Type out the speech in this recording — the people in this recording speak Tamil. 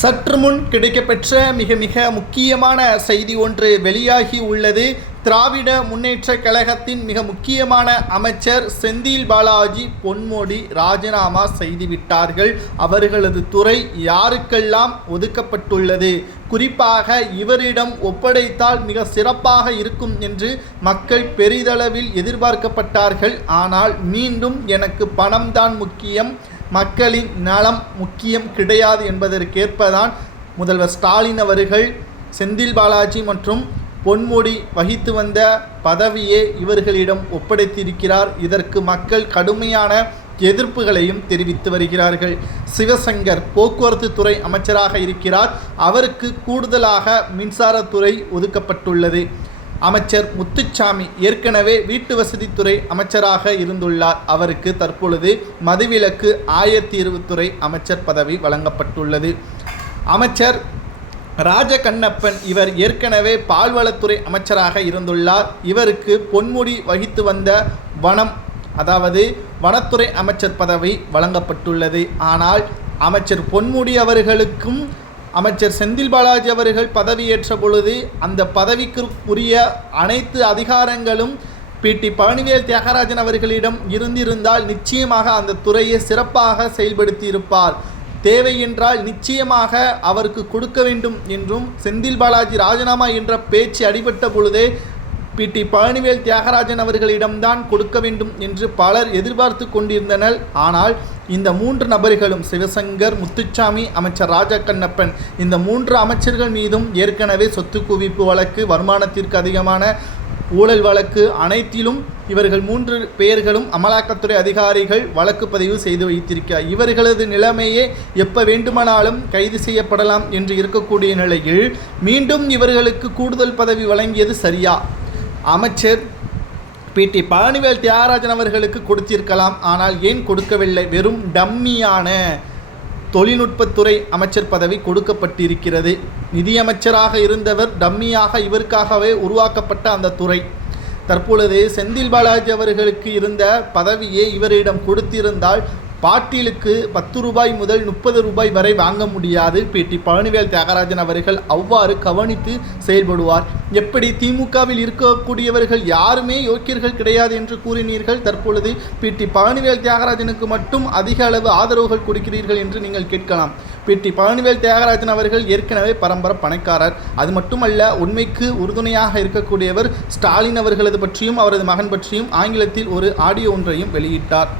சற்று முன் கிடைக்கப்பெற்ற மிக முக்கியமான செய்தி ஒன்று வெளியாகி உள்ளது. திராவிட முன்னேற்ற கழகத்தின் மிக முக்கியமான அமைச்சர் செந்தில் பாலாஜி பொன்முடி ராஜினாமா செய்துவிட்டார்கள். அவர்களது துறை யாருக்கெல்லாம் ஒதுக்கப்பட்டுள்ளது, குறிப்பாக இவரிடம் ஒப்படைத்தால் மிக சிறப்பாக இருக்கும் என்று மக்கள் பெரிதளவில் எதிர்பார்க்கப்பட்டார்கள். ஆனால் மீண்டும் எனக்கு பணம்தான் முக்கியம், மக்களின் நலம் முக்கியம் கிடையாது என்பதற்கேற்பதான் முதல்வர் ஸ்டாலின் அவர்கள் செந்தில் பாலாஜி மற்றும் பொன்முடி வகித்து வந்த பதவியை இவர்களிடம் ஒப்படைத்திருக்கிறார். இதற்கு மக்கள் கடுமையான எதிர்ப்புகளையும் தெரிவித்து வருகிறார்கள். சிவசங்கர் போக்குவரத்து துறை அமைச்சராக இருக்கிறார். அவருக்கு கூடுதலாக மின்சாரத்துறை ஒதுக்கப்பட்டுள்ளது. அமைச்சர் முத்துச்சாமி ஏற்கனவே வீட்டு வசதித்துறை அமைச்சராக இருந்துள்ளார். அவருக்கு தற்பொழுது மதுவிலக்கு ஆயத்தீர்வுத்துறை அமைச்சர் பதவி வழங்கப்பட்டுள்ளது. அமைச்சர் ராஜகண்ணப்பன் இவர் ஏற்கனவே பால்வளத்துறை அமைச்சராக இருந்துள்ளார். இவருக்கு பொன்முடி வகித்து வந்த வனம், அதாவது வனத்துறை அமைச்சர் பதவி வழங்கப்பட்டுள்ளது. ஆனால் அமைச்சர் பொன்முடி அவர்களுக்கும் அமைச்சர் செந்தில் பாலாஜி அவர்கள் பதவியேற்ற பொழுது அந்த பதவிக்கு உரிய அனைத்து அதிகாரங்களும் பிடி பழனிவேல் தியாகராஜன் அவர்களிடம் இருந்திருந்தால் நிச்சயமாக அந்த துறையை சிறப்பாக செயல்படுத்தியிருப்பார். தேவை என்றால் நிச்சயமாக அவருக்கு கொடுக்க வேண்டும் என்றும் செந்தில் பாலாஜி ராஜினாமா என்ற பேச்சு அடிபட்ட பொழுதே பிடி பழனிவேல் தியாகராஜன் அவர்களிடம்தான் கொடுக்க வேண்டும் என்று பலர் எதிர்பார்த்து கொண்டிருந்தனர். ஆனால் இந்த 3 நபர்களும் சிவசங்கர், முத்துச்சாமி, அமைச்சர் ராஜகண்ணப்பன், இந்த 3 அமைச்சர்கள் மீதும் ஏற்கனவே சொத்து குவிப்பு வழக்கு, வருமானத்திற்கு அதிகமான ஊழல் வழக்கு, அனைத்திலும் இவர்கள் 3 பேர்களும் அமலாக்கத்துறை அதிகாரிகள் வழக்கு பதிவு செய்து வைத்திருக்கிறார். இவர்களது நிலைமையே எப்போ வேண்டுமானாலும் கைது செய்யப்படலாம் என்று இருக்கக்கூடிய நிலையில் மீண்டும் இவர்களுக்கு கூடுதல் பதவி வழங்கியது சரியா? அமைச்சர் பிடி பழனிவேல் தியாகராஜன் அவர்களுக்கு கொடுத்திருக்கலாம். ஆனால் ஏன் கொடுக்கவில்லை? வெறும் டம்மியான தொழில்நுட்பத்துறை அமைச்சர் பதவி கொடுக்கப்பட்டிருக்கிறது. நிதியமைச்சராக இருந்தவர் டம்மியாக இவருக்காகவே உருவாக்கப்பட்ட அந்த துறை. தற்பொழுது செந்தில் பாலாஜி அவர்களுக்கு இருந்த பதவியை இவரிடம் கொடுத்திருந்தால் பாட்டிலுக்கு 10 ரூபாய் முதல் 30 ரூபாய் வரை வாங்க முடியாது. பிடி பழனிவேல் தியாகராஜன் அவர்கள் அவ்வாறு கவனித்து செயல்படுவார். எப்படி திமுகவில் இருக்கக்கூடியவர்கள் யாருமே யோக்கியர்கள் கிடையாது என்று கூறினீர்கள், தற்பொழுது பிடி பழனிவேல் தியாகராஜனுக்கு மட்டும் அதிக அளவு ஆதரவுகள் கொடுக்கிறீர்கள் என்று நீங்கள் கேட்கலாம். பிடி பழனிவேல் தியாகராஜன் அவர்கள் ஏற்கனவே பரம்பரை பணக்காரர். அது மட்டுமல்ல, உண்மைக்கு உறுதுணையாக இருக்கக்கூடியவர் ஸ்டாலின் அவர்களது பற்றியும் அவரது மகன் பற்றியும் ஆங்கிலத்தில் ஒரு ஆடியோ ஒன்றையும் வெளியிட்டார்.